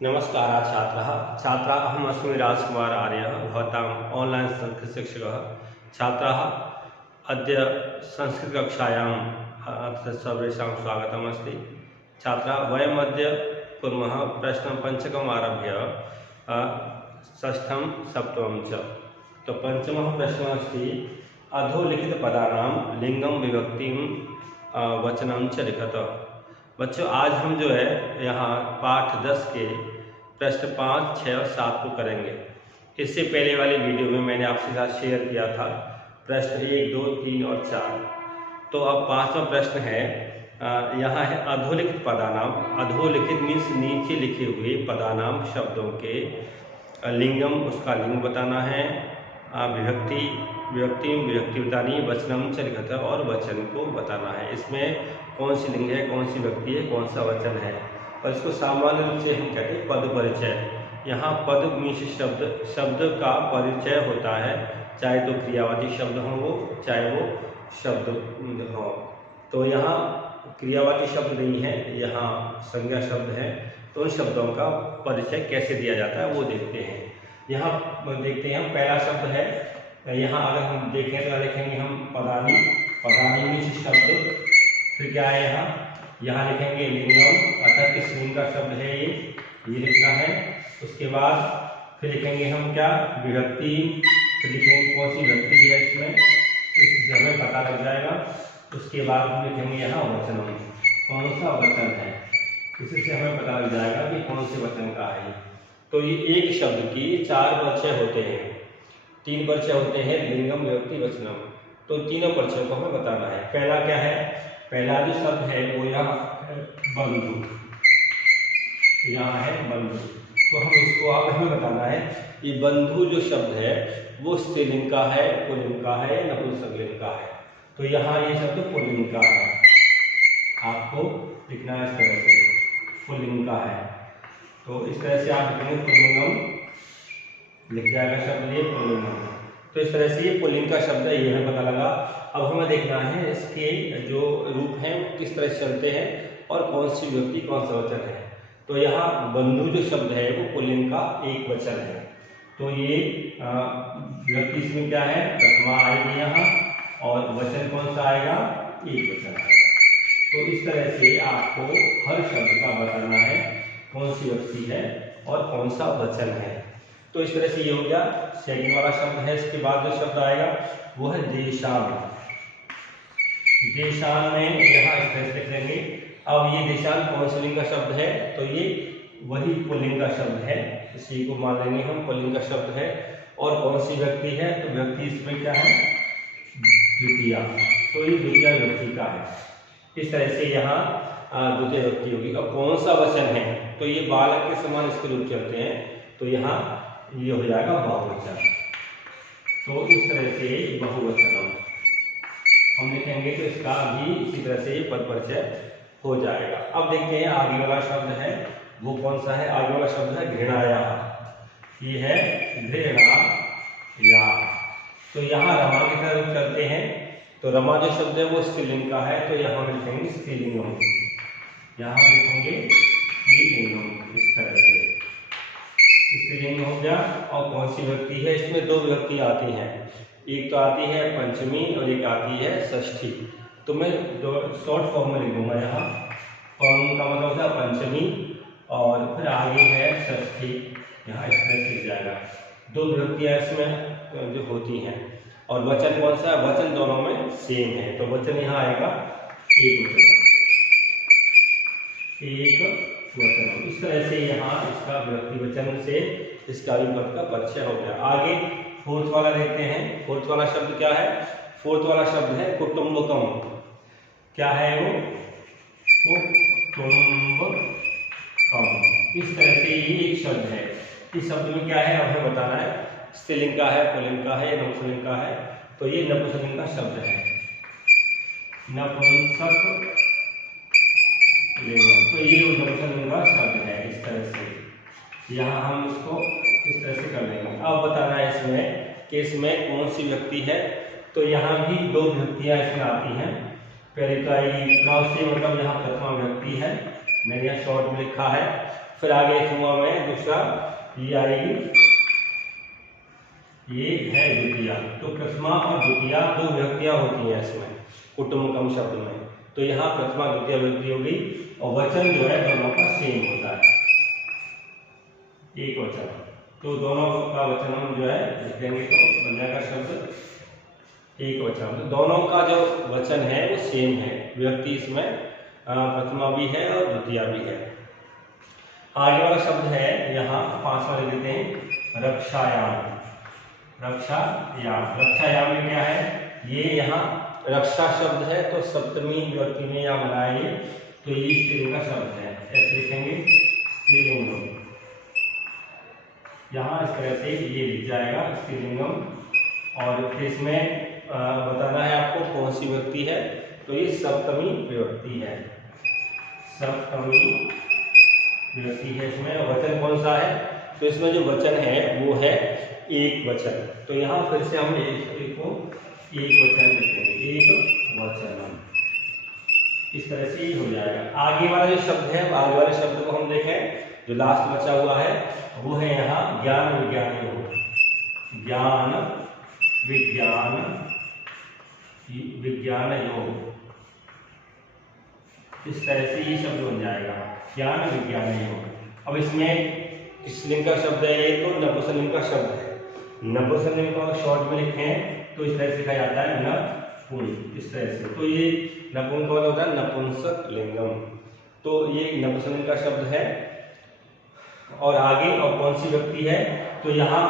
नमस्कार छात्राः छात्राः अहम् अस्मि राजकुमार आर्यः भवताम् ऑनलाइन संस्कृतशिक्षकः। छात्राः अद्य संस्कृतकक्षायाम् अत्र सर्वेषां स्वागतमस्ति। छात्राः वयम् अद्य कुर्मः प्रश्नं पञ्चकम् आरभ्य षष्ठं सप्तमं च। तो पञ्चमः प्रश्नः अस्ति अधोलिखितपदानां लिङ्गं विभक्तिं वचनं च लिखत। बच्चों आज हम जो है यहाँ पाठ 10 के प्रश्न 5, 6 और 7 को करेंगे। इससे पहले वाली वीडियो में मैंने आपके साथ शेयर किया था प्रश्न 1, 2, 3 और 4। तो अब 5वां प्रश्न है, यहाँ है अधोलिखित पदानाम। अधोलिखित मीन्स नीचे लिखे हुए पदानाम शब्दों के लिंगम, उसका लिंग बताना है, विभक्ति विभक्ति बतानी, वचनम च लिखत और वचन को बताना है। इसमें कौन सी लिंग है, कौन सी व्यक्ति है, कौन सा वचन है। और इसको सामान्य रूप से हम कहते हैं पद परिचय। यहाँ पद मीन्स शब्द का परिचय होता है, चाहे तो क्रियावाची शब्द हो वो, चाहे वो शब्द हो। तो यहाँ क्रियावाची शब्द नहीं है, यहाँ संज्ञा शब्द है। तो उन शब्दों का परिचय कैसे दिया जाता है वो देखते हैं। यहाँ देखते हैं हम पहला शब्द है, यहाँ अगर हम देखें तो लिखेंगे हम पदानी। पदानी मीन्स शब्द। फिर क्या है यहाँ लिखेंगे लिंगम, अतः किस लिंग का शब्द है ये लिखना है। उसके बाद फिर लिखेंगे हम क्या, विभक्ति। फिर लिखेंगे कौन सी विभक्ति है इसमें, इससे हमें पता लग जाएगा। उसके बाद हम लिखेंगे यहाँ वचनम, कौन सा वचन है, इससे हमें पता लग जाएगा कि कौन से वचन का है। तो ये एक शब्द की 4 परिचय होते हैं, 3 परिचय होते हैं, लिंगम विभक्ति वचनम। तो तीनों परिचयों को हमें बताना है। पहला क्या है, पहला जो शब्द है वो यहाँ बंधु, यहाँ है बंधु। तो हम इसको अब हमें बताना है कि बंधु जो शब्द है वो स्त्रीलिंग का है, पुल्लिंग का है, नपुंसकलिंग का है। तो यहाँ ये शब्द पुल्लिंग का है, आपको लिखना है इस तरह से, पुल्लिंग का है। तो इस तरह से आप लिखेंगे पुल्लिंगम, लिख जाएगा शब्द ये पुल्लिंगम। तो इस तरह से ये पुल्लिंग का शब्द है, ये हमें पता लगा। अब हमें देखना है इसके जो रूप हैं किस तरह से चलते हैं और कौन सी विभक्ति कौन सा वचन है। तो यहाँ बंधु जो शब्द है वो पुल्लिंग का एक वचन है। तो ये विभक्ति इसमें क्या है, प्रथमा आएगी यहाँ, और वचन कौन सा आएगा, एक वचन आएगा। तो इस तरह से आपको हर शब्द का बताना है कौन सी विभक्ति है और कौन सा वचन है। तो इस तरह से ये हो गया सेकंड वाला शब्द है। इसके बाद जो शब्द आएगा वो है देशान। देशान में यहाँ इस तरह से लिख लेंगे। अब ये देशान कौन से लिंग का शब्द है, तो ये वही पुल्लिंग का शब्द है, इसी को मान लेंगे हम पुल्लिंग का शब्द है। और कौन सी व्यक्ति है, तो व्यक्ति इसमें क्या है, द्वितीया। तो ये द्वितीय व्यक्ति का है। इस तरह से यहाँ द्वितीय व्यक्ति होगी। अब कौन सा वचन है, तो ये बालक के समान इसके रूप चलते हैं। तो यहाँ ये हो जाएगा बहुवचन। तो इस तरह से बहुवचन हम लिखेंगे तो इसका भी इसी तरह से पद परिचय हो जाएगा। अब देखते हैं आगे वाला शब्द है वो कौन सा है। आगे वाला शब्द है घृणाया। ये है घृणाया। तो यहाँ रमा की तरफ चलते हैं। तो रमा जो शब्द है वो स्त्रीलिंग का है, तो यहाँ लिखेंगे स्त्रीलिंगम, यहाँ लिखेंगे स्त्रीलिंगम। इस तरह से स्त्रीलिंग हो गया। और कौन सी विभक्ति है, इसमें 2 विभक्ति आती हैं, एक तो आती है पंचमी और एक आती है षष्ठी। तो मैं शॉर्ट फॉर्म में लिख दूंगा। यहाँ फॉर्म का मतलब होता है पंचमी और फिर आगे है षष्ठी, यहाँ इस तरह से लिख जाएगा। 2 विभक्तियाँ इसमें जो होती हैं। और वचन कौन सा है, वचन दोनों में सेम है। तो वचन यहाँ आएगा एक वचन, एक वचन। इस तरह से यहाँ इसका विभक्ति वचन से इसका विभक्ति का परिचय हो गया। आगे फोर्थ वाला देखते हैं। फोर्थ वाला शब्द क्या है, फोर्थ वाला शब्द है कुटुंबकम। क्या है वो, कुटुंबकम। इस तरह से ये एक शब्द है। इस शब्द में क्या है हमें बताना है, स्त्रीलिंग का है, पुल्लिंग का है, नपुंसकलिंग का है। तो ये नपुंसकलिंग का शब्द है, नपुंसक। तो ये नपुंसकलिंग का शब्द है। इस तरह से यहाँ हम इसको इस तरह से कर लेंगे। अब बताना है इसमें कि इसमें कौन सी व्यक्ति है। तो यहाँ भी 2 विभक्तियाँ इसमें आती हैं। पहले तो आई क्रॉस से, मतलब यहाँ प्रथमा व्यक्ति है, मैंने यहाँ शॉर्ट में लिखा है। फिर आगे लिखूंगा मैं दूसरा, ये आएगी, ये है द्वितीया। तो प्रथमा और द्वितीया दो विभक्तियां होती हैं इसमें कुटुंबकम शब्द में। तो यहाँ प्रथमा द्वितीया विभक्ति होगी और वचन जो है दोनों का सेम होता है, एक वचन। तो दोनों का वचन हम जो है लिख देंगे तो बन जाएगा शब्द एक वचन। तो दोनों का जो वचन है वो सेम है, विभक्ति इसमें प्रथमा भी है और द्वितीया भी है। आगे वाला शब्द है यहाँ 5वां लिख देते हैं, रक्षायाम। रक्षायाम, रक्षायाम में क्या है, ये यहाँ रक्षा शब्द है तो सप्तमी विभक्ति में यहाँ बनाएंगे तो ये स्त्रीलिंग का शब्द है, ऐसे लिखेंगे स्त्रीलिंगम। यहाँ इस तरह से ये लिख जाएगा स्त्रीलिंगम। और फिर इसमें बताना है आपको कौन सी विभक्ति है, तो ये सप्तमी विभक्ति है, सप्तमी विभक्ति है। इसमें वचन कौन सा है, तो इसमें जो वचन है वो है एक वचन। तो यहाँ फिर से हम एक को एक वचन लिखेंगे, एक वचन, इस तरह से ही हो जाएगा। आगे वाला जो शब्द है, आगे वाले शब्द को हम देखें, जो लास्ट बचा हुआ है वो है यहाँ ज्ञान विज्ञान योग। ज्ञान विज्ञान योग, इस तरह से ये शब्द बन जाएगा, ज्ञान विज्ञान योग। अब इसमें स्त्रीलिंग का शब्द है ये, तो नपुंसकलिंग का शब्द है। नपुंसकलिंग को शॉर्ट में लिखें तो इस तरह से लिखा जाता है नपुं, इस तरह से। तो ये नपुं का होता है नपुंसक लिंगम। तो ये नपुंसकलिंग का शब्द है। और आगे और कौन सी व्यक्ति है, तो यहाँ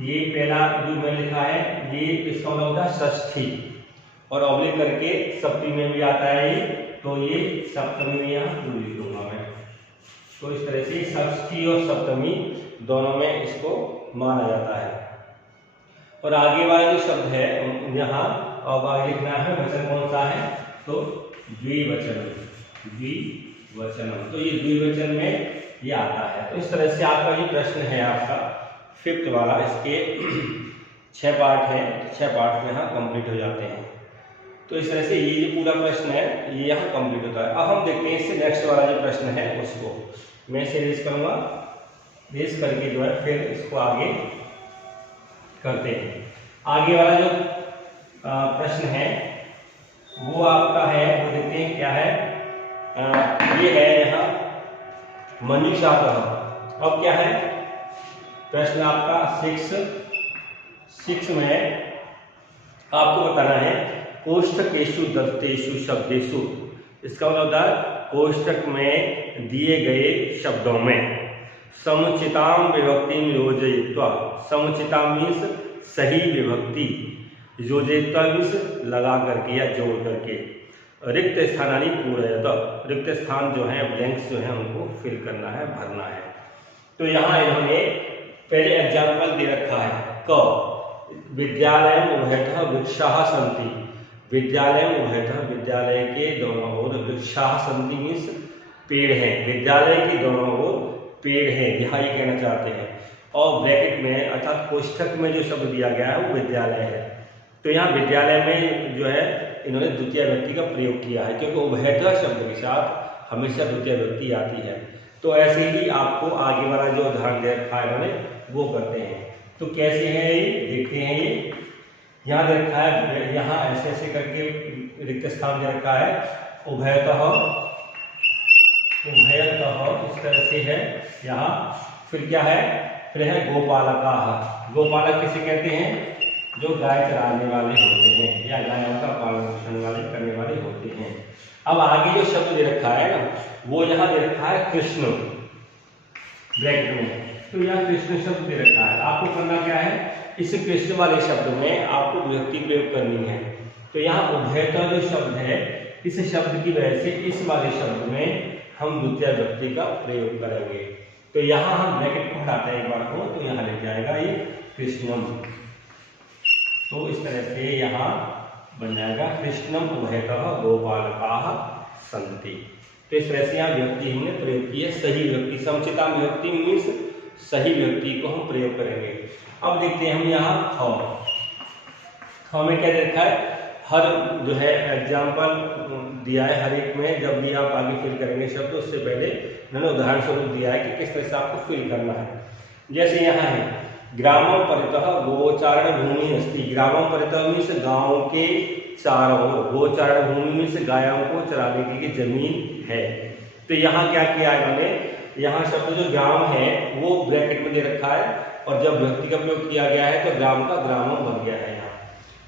ये पहला जो मैंने लिखा है ये इसका मतलब होता है षष्ठी, और ऑब्लिक करके सप्तमी में भी आता है ये, तो ये सप्तमी में यहाँ पूरी लिखूंगा मैं। तो इस तरह से षष्ठी और सप्तमी दोनों में इसको माना जाता है। और आगे वाला जो शब्द है यहाँ अब आगे लिखना है वचन कौन सा है, तो द्विवचन, द्विवचन। तो ये द्विवचन में ये आता है। तो इस तरह से आपका ये प्रश्न है आपका 5th वाला, इसके 6 पार्ट हैं, 6 पार्ट में यहाँ कंप्लीट हो जाते हैं। तो इस तरह से ये जो पूरा प्रश्न है ये यहाँ कंप्लीट होता है। अब हम देखते हैं इससे नेक्स्ट वाला जो प्रश्न है उसको मैं इसे रेज करूँगा, रेज करके जो है फिर इसको आगे करते हैं। आगे वाला जो प्रश्न है वो आपका है, वो देखते हैं क्या है, ये है यहाँ मनीषातः। अब क्या है प्रश्न आपका 6 में आपको बताना है कोष्ठकेषु दत्तेषु शब्देषु, इसका मतलब होता है कोष्ठक में दिए गए शब्दों में समुचिताम विभक्ति योजयित्वा। समुचिताम मीन्स सही विभक्ति, योजयित्वा मीन्स लगा करके या जोड़ करके, रिक्त स्थानानि पूरयत, रिक्त स्थान जो है ब्लैंक्स जो है उनको फिल करना है, भरना है। तो यहाँ इन्होंने पहले एग्जाम्पल दे रखा है क विद्यालय उभयतः वृक्षाः सन्ति। विद्यालय उभयतः, विद्यालय के दोनों ओर, वृक्षाः सन्ति मीन्स पेड़ हैं, विद्यालय के दोनों ओर पेड़ हैं, यहाँ ये कहना चाहते हैं। और ब्रैकेट में अर्थात कोष्ठक में जो शब्द दिया गया है वो विद्यालय है। तो यहाँ विद्यालय में जो है इन्होंने द्वितीय व्यक्ति का प्रयोग किया है, क्योंकि उभयतः शब्द के साथ हमेशा द्वितीय व्यक्ति आती है। तो ऐसे ही आपको आगे वाला जो उदाहरण दे रखा है इन्होंने वो करते हैं। तो कैसे है ये देखते हैं। ये यहाँ दे रखा है, यहाँ ऐसे ऐसे करके रिक्त स्थान दे रखा है, उभयतः, उभयतः इस तरह से है यहाँ। फिर क्या है, फिर है गोपालकाः। गोपालक किसे कहते हैं, जो गाय चराने वाले होते हैं या गायों का पालन पोषण वाले करने वाले होते हैं। अब आगे जो शब्द दे रखा है ना वो यहाँ दे रखा है कृष्ण ब्रैकेट में। तो यहाँ कृष्ण शब्द दे रखा है, आपको करना क्या है, इस कृष्ण वाले शब्द में आपको विभक्ति प्रयोग करनी है। तो यहाँ उभयतः जो शब्द है इस शब्द की वजह से इस वाले शब्द में हम द्वितीय व्यक्ति का प्रयोग करेंगे। तो यहाँ हम ब्रैकेट को हटाते हैं एक बार को, तो यहाँ लग जाएगा ये कृष्णम। तो इस तरह से यहाँ बन जाएगा कृष्णम उभयतः गोपालकाः सन्ति। तो इस तरह से यहाँ व्यक्ति हमने प्रयोग की है, सही व्यक्ति, समुचिता विभक्ति मीन्स सही व्यक्ति को हम प्रयोग करेंगे। अब देखते हैं हम यहाँ थ में क्या दे रखा है, हर जो है एग्जाम्पल दिया है, हर एक में जब भी आप आगे फिल करेंगे शब्द उससे पहले मैंने उदाहरण स्वरूप दिया है कि किस तरह से आपको फिल करना है। जैसे यहाँ है ग्रामम परितः गोचारण भूमि अस्ति। ग्रामम परितः मीन्स गांव के चारों ओर, गोचारण भूमि मीन्स गायों को चराने के लिए जमीन है। तो यहाँ क्या किया इन्होंने, यहाँ शब्द जो ग्राम है वो ब्रैकेट में दे रखा है और जब व्यक्ति का प्रयोग किया गया है तो ग्राम का ग्रामम बन गया है। यहाँ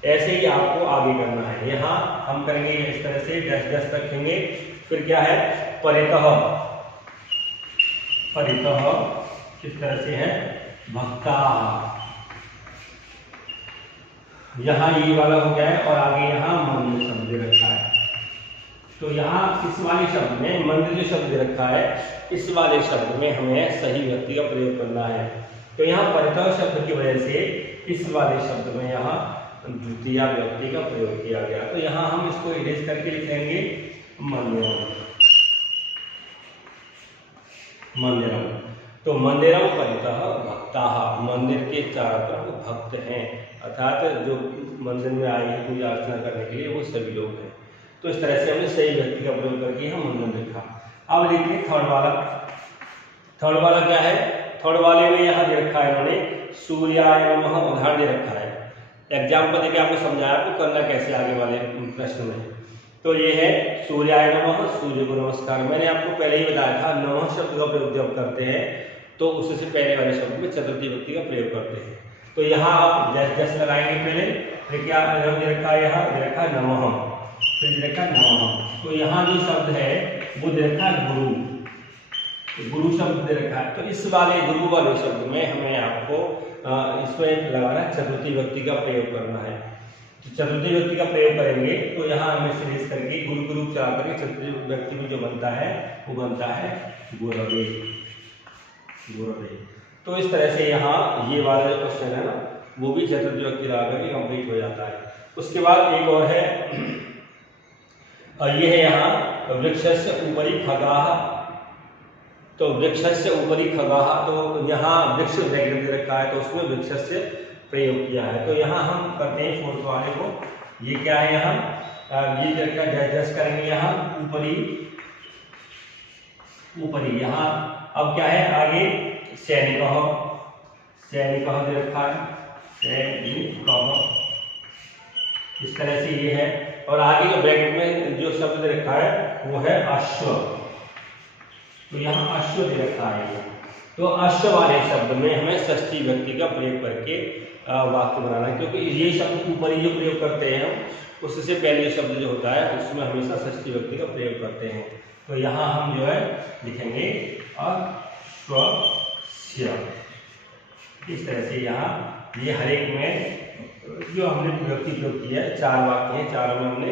ऐसे ही आपको आगे करना है। यहाँ हम करेंगे इस तरह से डैश डैश रखेंगे, फिर क्या है परितः, परितः किस तरह से है भक्ता, यहाँ ये वाला हो गया है और आगे यहाँ मंदिर शब्द दे रखा है। तो यहाँ इस वाले शब्द में मंदिर जो शब्द दे रखा है इस वाले शब्द में हमें सही व्यक्ति का प्रयोग करना है। तो यहाँ परितः शब्द की वजह से इस वाले शब्द में यहाँ द्वितीय व्यक्ति का प्रयोग किया गया। तो यहाँ हम इसको इरेज करके लिखेंगे मंदिरम, मंदिरम। तो मंदिरम परितः भक्ताः, मंदिर के चारों तरफ भक्त हैं, अर्थात जो मंदिर में आए हैं पूजा अर्चना करने के लिए वो सभी लोग हैं। तो इस तरह से हमने सही व्यक्ति का प्रयोग करके हम मंदिर लिखा। अब लिखते हैं थर्ड वाला। थर्ड वाला क्या है, थर्ड वाले में यहाँ दे रखा है इन्होंने सूर्याय नमः, उदाहरण दे रखा है। एग्जाम्पल देके आपको समझाया आपको करना कैसे आगे वाले प्रश्न में। तो ये है सूर्याय नमः, सूर्य को नमस्कार। मैंने आपको पहले ही बताया था नमः शब्द का प्रयोग जब करते हैं तो उससे पहले वाले शब्द में चतुर्थी व्यक्ति का प्रयोग करते हैं। तो यहाँ आप जैसे जैसे लगाएंगे पहले, फिर क्या दे रखा है, यहाँ दे रखा है नमः, फिर दे रखा है नमः। तो यहाँ जो शब्द है वो दे रखा है गुरु, तो गुरु शब्द दे रखा है। तो इस वाले गुरु वाले शब्द में हमें आपको इसमें लगाना चतुर्थी व्यक्ति का प्रयोग करना है। तो चतुर्थी व्यक्ति का प्रयोग करेंगे तो यहाँ हमें सीरीज करके गुरु गुरु चला करके चतुर्थी व्यक्ति में जो बनता है वो बनता है गुरवे, गुरवे। तो इस तरह से यहाँ ये वाला जो क्वेश्चन है ना वो भी चतुर्थी व्यक्ति लगा करके कंप्लीट हो जाता है। उसके बाद एक और है, ये है यहाँ वृक्षस्य उपरि खगाः। तो वृक्षस्य उपरि खगाः, तो यहाँ वृक्ष ब्रैकेट दे रखा है तो उसमें वृक्षस्य प्रयोग किया है। तो यहाँ हम करते हैं फोर्थ वाले को। ये क्या है, यहाँ ये जस्ट करेंगे यहाँ ऊपरी, ऊपरी। यहाँ अब क्या है आगे सैनिकः, सैनिकः दे रखा है, सैनिकः, इस तरह से ये है। और आगे जो ब्रैकेट में जो शब्द दे रखा है वो है अश्व, तो यहाँ अश्व दे रखा है। तो अश्व वाले शब्द में हमें षष्ठी व्यक्ति का प्रयोग करके वाक्य बनाना है, क्योंकि ये शब्द ऊपर ही जो प्रयोग करते हैं हम उससे पहले शब्द जो होता है उसमें हमेशा षष्ठी व्यक्ति का प्रयोग करते हैं। तो यहाँ हम जो है लिखेंगे अश्वस्य, इस तरह से। यहाँ ये हर एक में जो हमने विभक्ति प्रयोग की है, 4 वाक्य हैं, चारों में हमने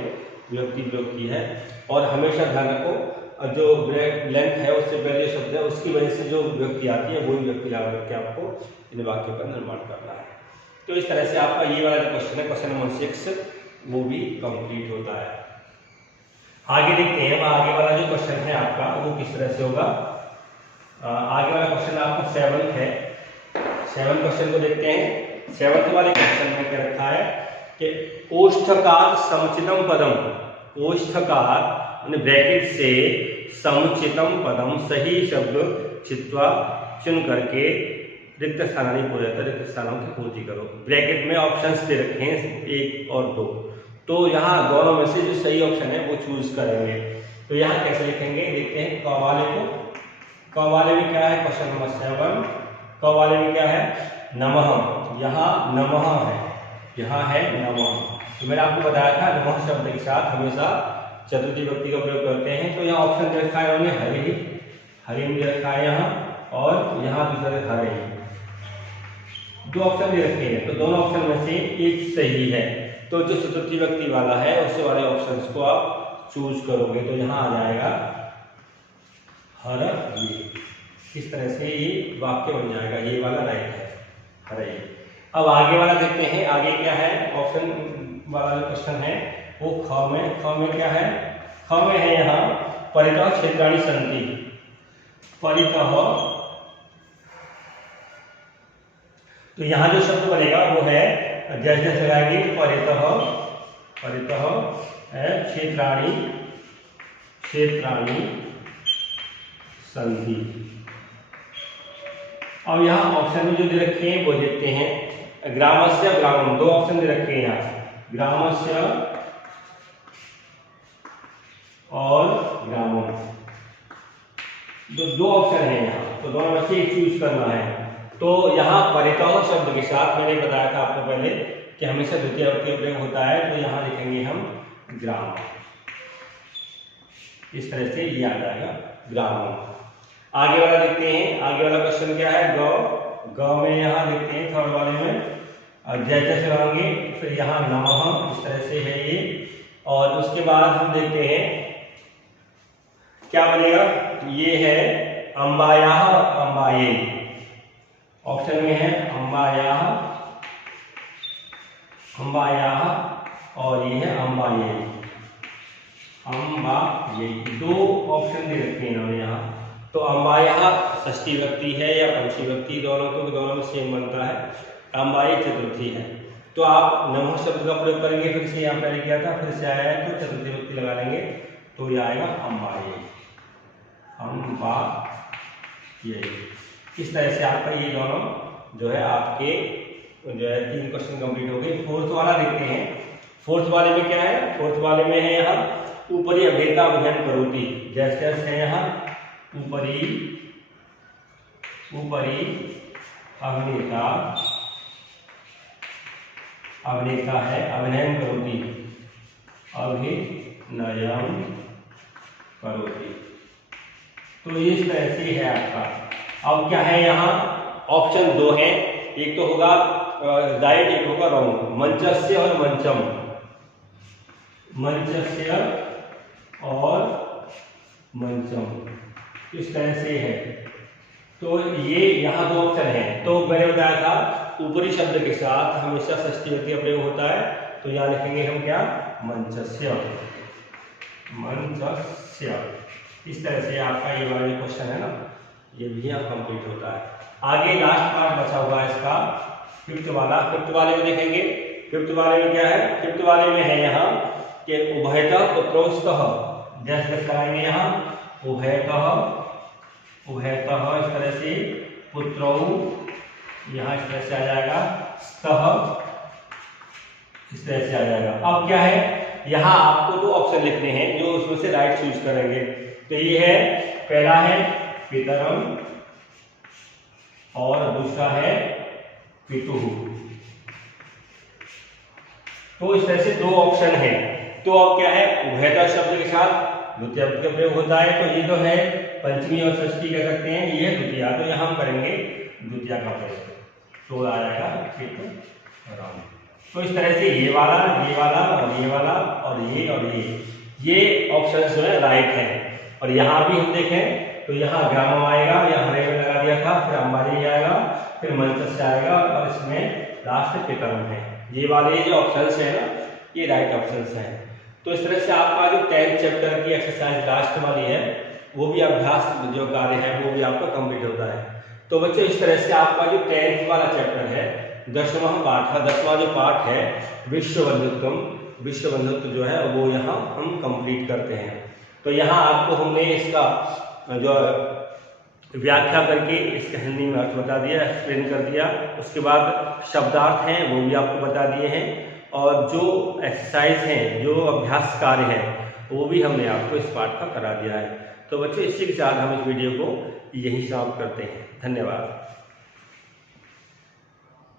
विभक्ति प्रयोग की है। और हमेशा ध्यान रखो जो लेंथ है उससे पहले शब्द है उसकी वजह से जो विभक्ति आती है वही विभक्ति लगा करके आपको इन वाक्यों का निर्माण करना है। तो इस तरह से आपका ये वाला जो क्वेश्चन है, क्वेश्चन नंबर 6, वो भी कंप्लीट होता है। आगे देखते हैं आगे वाला जो क्वेश्चन है आपका वो किस तरह से होगा। आगे वाला क्वेश्चन आपका 7th है। 7th क्वेश्चन को देखते हैं। 7th वाले क्वेश्चन में क्या रखा है कि ओष्ठकार समुचितम पदम, ओष्ठकार ब्रैकेट से समुचितम पदम सही शब्द चित्वा चुन करके रिक्त स्थानानि पूर्यतः, रिक्त स्थानों की पूर्ति करो। ब्रैकेट में ऑप्शंस दे रखे हैं 1 और 2, तो यहाँ दोनों में से जो सही ऑप्शन है वो चूज करेंगे। तो यहाँ कैसे लिखेंगे देखते हैं। क वाले को, क वाले में क्या है क्वेश्चन नंबर 7, क वाले में क्या है नमः, यहाँ नमः है, यहाँ है नमः। तो मैंने आपको बताया था नमः शब्द के साथ हमेशा चतुर्थी व्यक्ति का प्रयोग करते हैं। तो यहाँ ऑप्शन दे रखा है उन्होंने हरि, हरिम दे रखा है यहाँ, और यहाँ दूसरा हरे, 2 ऑप्शन दे रखे हैं। तो दोनों ऑप्शन में से एक सही है। तो जो चतुर्थी व्यक्ति वाला है उससे वाले ऑप्शंस को आप चूज करोगे तो यहाँ आ जाएगा हर ये, इस तरह से ये वाक्य बन जाएगा। ये वाला राइट है, हरे। अब आगे वाला देखते हैं। आगे क्या है ऑप्शन वाला जो क्वेश्चन है वो ख में क्या है, ख में है यहाँ परितः क्षेत्राणि सन्ति, परितः। तो यहाँ जो शब्द बनेगा वो है जैसे लगाएंगे परितः परितः क्षेत्राणि क्षेत्राणि सन्ति। अब यहाँ ऑप्शन में जो दे रखे हैं वो देखते हैं। ग्रामस्य ग्रामम, दो ऑप्शन दे रखे हैं यहाँ, ग्रामस्य और ग्रामम, दो ऑप्शन है यहाँ, तो दोनों में से एक चूज करना है। तो यहाँ परितः शब्द के साथ मैंने बताया था आपको पहले कि हमेशा द्वितीय विभक्ति प्रयोग होता है, तो यहाँ लिखेंगे हम ग्राम, इस तरह से ये आ जाएगा ग्राम। आगे वाला देखते हैं, आगे वाला क्वेश्चन क्या है, गौ, गौ में यहाँ देखते हैं थर्ड वाले में जैसे लगाएंगे, फिर यहाँ नमः, इस तरह से है ये। और उसके बाद हम देखते हैं क्या बनेगा, ये है अम्बायाः अम्बाये, ऑप्शन में है अम्बायाः अम्बायाः और ये है अम्बाये, अम्बाये, दो ऑप्शन दे रखे हैं इन्होंने यहाँ। तो अम्बायाः षष्ठी विभक्ति है या पंचमी विभक्ति, दोनों को दोनों में सेम बनता है, अम्बाये चतुर्थी है। तो आप नमः शब्द का प्रयोग करेंगे, फिर से यहाँ पहले किया था, फिर से आया है तो चतुर्थी विभक्ति लगा लेंगे, तो ये आएगा अम्बाये, अम्बाये। इस तरह से आपका ये दोनों जो है आपके जो है 3 क्वेश्चन कंप्लीट हो गए। फोर्थ वाला देखते हैं, फोर्थ वाले में क्या है, फोर्थ वाले में है यहाँ ऊपरी अभिनेता अभिनय करोति, जैसे है यहाँ ऊपरी अभिनेता अभिनेता है अभिनय करोति, अभिनयम करोति, तो इस तरह से है आपका। अब क्या है यहाँ ऑप्शन 2 है, एक तो होगा राइट, एक होगा रॉन्ग, मंचस्य और मंचम, मंचस्य और मंचम, इस तरह से है। तो ये यहाँ 2 ऑप्शन है। तो मैंने बताया था ऊपरी शब्द के साथ हमेशा षष्ठी विभक्ति का प्रयोग होता है, तो यहाँ लिखेंगे हम क्या, मंचस्य, मंचस्य। इस तरह से आपका ये वाला क्वेश्चन है ना, ये भी यहाँ कंप्लीट होता है। आगे लास्ट पार्ट बचा हुआ है इसका, फिफ्थ वाला। फिफ्थ वाले में देखेंगे, फिफ्थ वाले में क्या है, फिफ्थ वाले में है यहाँ कि उभयतः पुत्रौस्तः, जैसे कराएंगे यहाँ उभयतः, उभयतः इस तरह से, पुत्रौ यहाँ इस तरह से आ जाएगा, स्तः इस तरह से आ जाएगा। अब क्या है, यहाँ आपको 2 ऑप्शन लिखने हैं, जो उसमें से राइट चूज करेंगे। तो ये है, पहला है पितरम और दूसरा है पितुः। तो इस तरह से 2 ऑप्शन है। तो अब क्या है, उभयता शब्द के साथ द्वितीय विभक्ति का प्रयोग होता है, तो ये तो है पंचमी और षष्ठी कह सकते हैं, ये है द्वितीय, तो यहाँ हम करेंगे द्वितीय का प्रयोग, तो आ जाएगा पितरम। तो इस तरह से ये वाला और ये वाला और ये ऑप्शन जो है राइट है। और यहाँ भी हम देखें तो यहाँ ग्रामम आएगा, यहाँ हरे में लगा दिया था, फिर अम्बाये आएगा, फिर मंचस्य आएगा, और इसमें लास्ट पितरम है। ये वाले जो ऑप्शंस है ना, ये राइट ऑप्शंस हैं। तो इस तरह से आपका जो 10th चैप्टर की एक्सरसाइज लास्ट वाली है, वो भी अभ्यास जो कार्य है वो भी आपका कंप्लीट होता है। तो बच्चों इस तरह से आपका जो 10th वाला चैप्टर है, 10वां पाठ है, 10वां जो पाठ है विश्व बंधुत्व जो है वो यहाँ हम कंप्लीट करते हैं। तो यहाँ आपको हमने इसका जो व्याख्या करके इसका हिंदी में अर्थ बता दिया, एक्सप्लेन कर दिया। उसके बाद शब्दार्थ हैं वो भी आपको बता दिए हैं, और जो एक्सरसाइज हैं, जो अभ्यास कार्य है, वो भी हमने आपको इस पाठ का करा दिया है। तो बच्चों इसी के साथ हम इस वीडियो को यहीं समाप्त करते हैं। धन्यवाद।